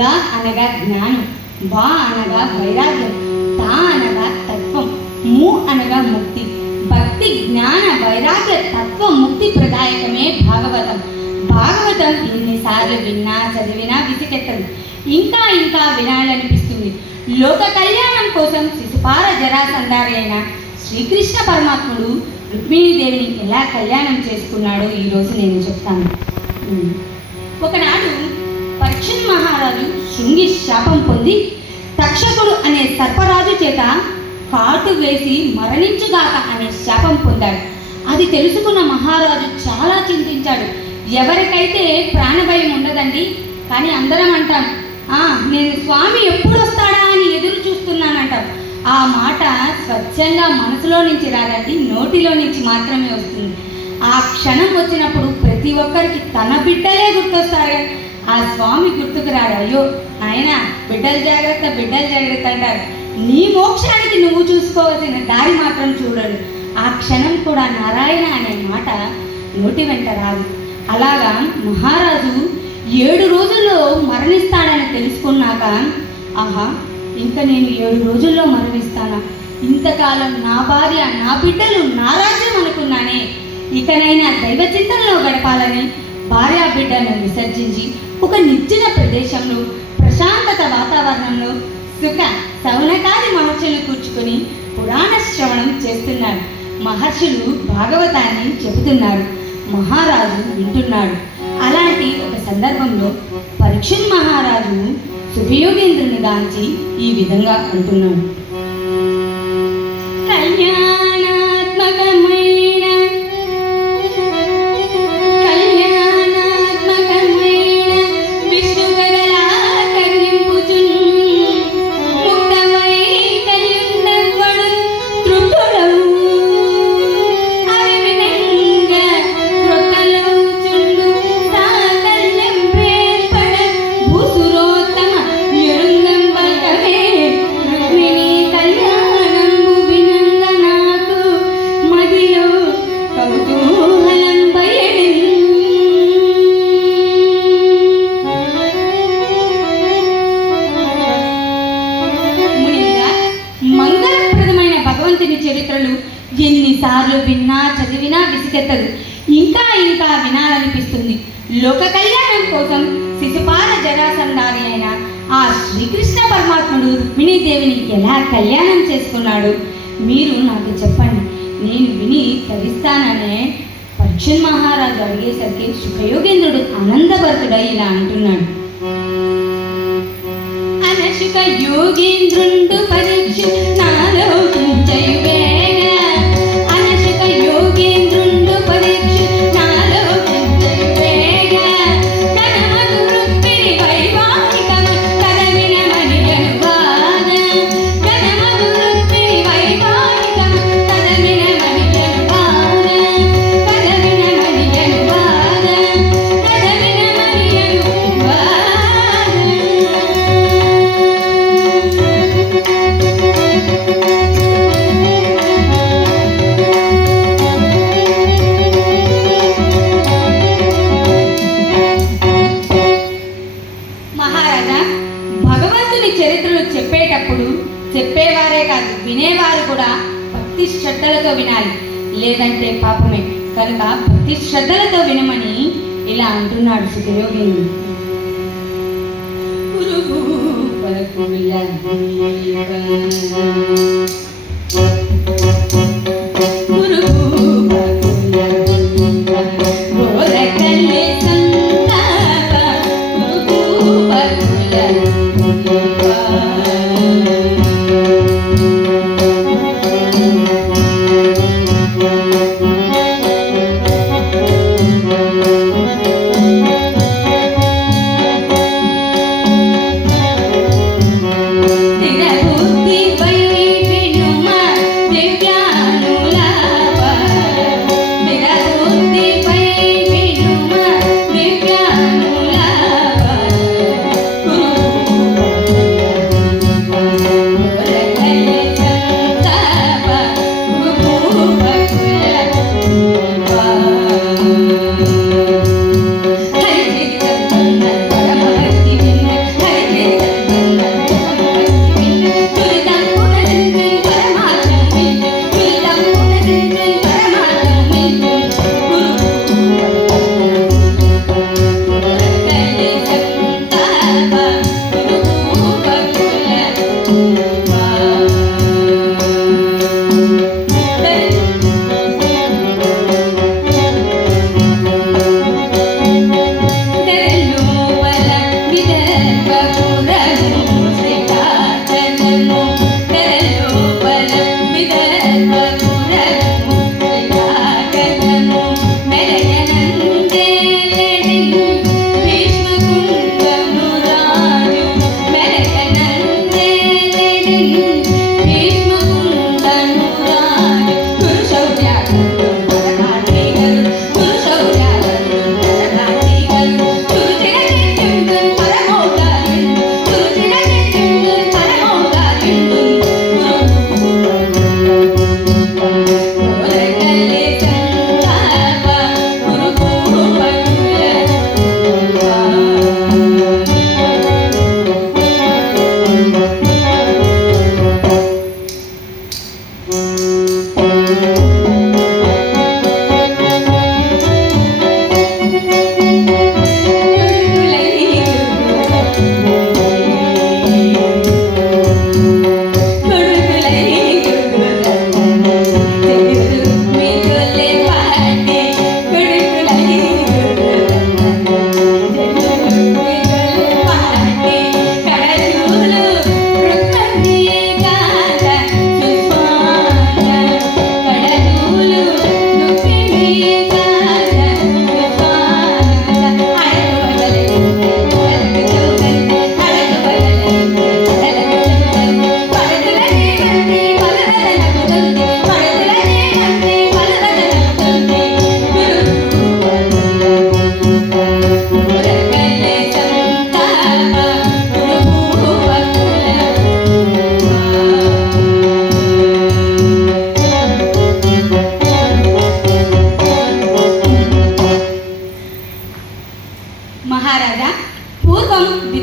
గా అనగా జ్ఞానం, వా అనగా వైరాగ్యం, తా అనగా తత్వం, ము అనగా ముక్తి. భక్తి జ్ఞాన వైరాగ్య తత్వ ముక్తి ప్రదాయకమే భాగవతం. భాగవతం ఎన్నిసార్లు విన్నా చదివినా విసికెత్తదు, ఇంకా ఇంకా వినాలనిపిస్తుంది. లోక కళ్యాణం కోసం శిశుపాల జరాసంధారి అయిన శ్రీకృష్ణ పరమాత్ముడు రుక్మిణీదేవిని ఎలా కళ్యాణం చేసుకున్నాడో ఈరోజు నేను చెప్తాను. ఒకనాడు పరీక్షిత్ మహారాజు శృంగి శాపం పొంది తక్షకుడు అనే సర్పరాజు చేత కాటు వేసి మరణించుగాక అనే శాపం పొందాడు. అది తెలుసుకున్న మహారాజు చాలా చింతించాడు. ఎవరికైతే ప్రాణభయం ఉండదండి, కానీ అందరం అంటాం, నేను స్వామి ఎప్పుడు వస్తాడా అని ఎదురు చూస్తున్నానంటాం. ఆ మాట స్వచ్ఛంగా మనసులో నుంచి రాదండి, నోటిలో నుంచి మాత్రమే వస్తుంది. ఆ క్షణం వచ్చినప్పుడు ప్రతి ఒక్కరికి తన బిడ్డలే గుర్తొస్తారు, ఆ స్వామి గుర్తుకు రాడు. అయ్యో ఆయన బిడ్డలు జాగ్రత్త బిడ్డలు జాగ్రత్త అంటారు. నీ మోక్షానికి నువ్వు చూసుకోవాల్సిన దారి మాత్రం చూడడు. ఆ క్షణం కూడా నారాయణ అనే మాట నోటి వెంట రాదు. అలాగా మహారాజు 7 రోజుల్లో మరణిస్తాడని తెలుసుకున్నాక, ఆహా ఇంకా నేను 7 రోజుల్లో మరణిస్తానా, ఇంతకాలం నా భార్య నా బిడ్డలు నా రాజ్యం అనుకున్నానే, ఇకనైనా దైవ చింతనలో గడపాలని భార్యా బిడ్డలను విసర్జించి ఒక నిర్జన ప్రదేశంలో ప్రశాంతత వాతావరణంలో సుఖ సౌనకాది మహర్షులు కూర్చుకొని పురాణ శ్రవణం చేస్తున్నారు. మహర్షులు భాగవతాన్ని చెబుతున్నారు, మహారాజు వింటున్నాడు. అలాంటి ఒక సందర్భంలో పరీక్షిత్ మహారాజు సుఖయోగేంద్రుని గాంచి ఈ విధంగా అంటున్నాడు. కళ్యాణాత్మకమైన విష్ణు కథలా కర్ణింపుచున్ ముక్తమై కలియుండవడు తృప్తుడవు అవి వినంగ క్రొత్తలవుచుండు సాకల్యం ప్రేల్పడ భూసురోత్తమ ఎరుంగం బల్గమే రుక్మిణీ కళ్యాణంబు వినంగ నాకు మదిలో కౌతూహలం బయడింది. మంగళప్రదమైన భగవంతుని చరిత్రలు ఎన్నిసార్లు విన్నా చదివినా విసికెత్తదు, ఇంకా ఇంకా వినాలనిపిస్తుంది. లోక కళ్యాణం కోసం శిశుపాల జరాసంధారి అయిన ఆ శ్రీకృష్ణ పరమాత్ముడు రుక్మిణీదేవిని ఎలా కళ్యాణం చేసుకున్నాడు మీరు నాకు చెప్పండి, నేను విని తరిస్తాననే పరీక్షిత్ మహారాజు అడిగేసరికి సుఖయోగేంద్రుడు ఆనందభరితుడై ఇలా అంటున్నాడు. అనశుక యోగేంద్రుండు పరీక్ష నాలో కించయు వేగ, అనశుక యోగేంద్రుండు పరీక్ష నాలో కించయు వేగ, కనమగు రుక్మిణి వైవాహికమ కదవిన మణియను వాద, కనమగు రుక్మిణి వైవాహికమ కదవిన మణియను వాద, కదవిన మణియను వాద, కదవిన మణియను వాద. మహారాజా, భగవంతుని చరిత్రలు చెప్పేటప్పుడు చెప్పేవారే కాదు వినేవారు కూడా భక్తి శ్రద్ధలతో వినాలి, లేదంటే పాపమే. కనుక భక్తి శ్రద్ధలతో వినమని ఇలా అంటున్నాడు సుఖయోగేంద్రుడు.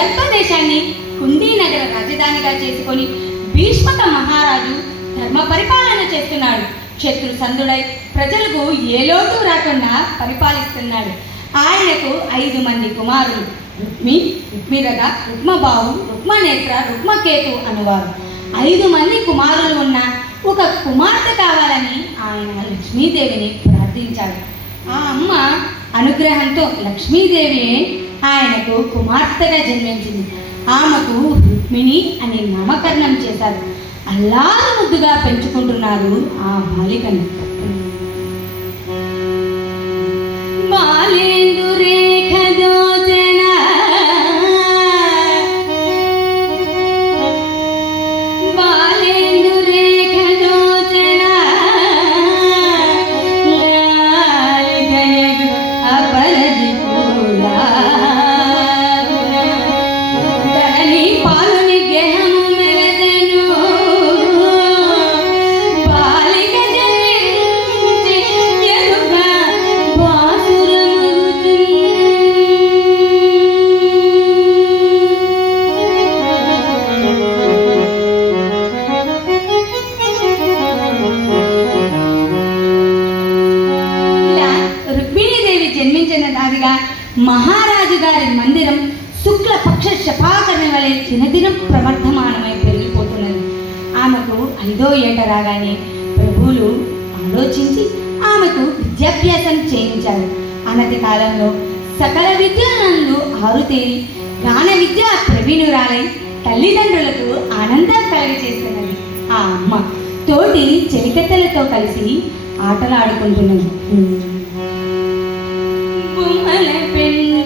విదర్భ దేశాన్ని కుండీ నగర రాజధానిగా చేసుకొని భీష్మక మహారాజు ధర్మ పరిపాలన చేస్తున్నాడు. శత్రు సందుడై ప్రజలకు ఏ లోటు రాకుండా పరిపాలిస్తున్నాడు. ఆయనకు 5 మంది కుమారులు, రుక్మిరథ, రుక్మబాహు, రుక్మనేత్ర, రుక్మకేతు అనువారు. 5 మంది కుమారులు ఉన్న ఒక కుమార్తె కావాలని ఆయన లక్ష్మీదేవిని ప్రార్థించాడు. ఆ అమ్మ అనుగ్రహంతో లక్ష్మీదేవి ఆయనకు కుమార్తెగా జన్మించింది. ఆమెకు రుక్మిణి అనే నామకరణం చేశారు. అల్లారు ముద్దుగా పెంచుకుంటున్నారు ఆ బాలికను. బాలేందు రేఖ దోచన బాలేందు రేఖ దోచన లాలిదయగు అపరది కూడా ధరణి పాలుని గేహము మెరదను బాలిక జన్మించి ఎరుగ రుక్మిణీదేవి జన్మించిన నాదిగా మహారాజు గారి మందిరం శుక్లపక్ష శపాకర్ణి వలె దినదినం ప్రవర్ధమానమై పెరిగిపోతున్నది. ఆమెకు 5వ ఏట రాగానే ప్రభువులు ఆలోచించి ఆమెకు విద్యాభ్యాసం చేయించారు. అనతి కాలంలో సకల విద్యలందు ఆరుతేరి గాన విద్య ప్రవీణురాలై తల్లిదండ్రులకు ఆనందం కలుగజేస్తున్నది. ఆ అమ్మ తోటి చెలికత్తెలతో కలిసి ఆటలాడుకుంటున్నది. బొమ్మల పెండ్లి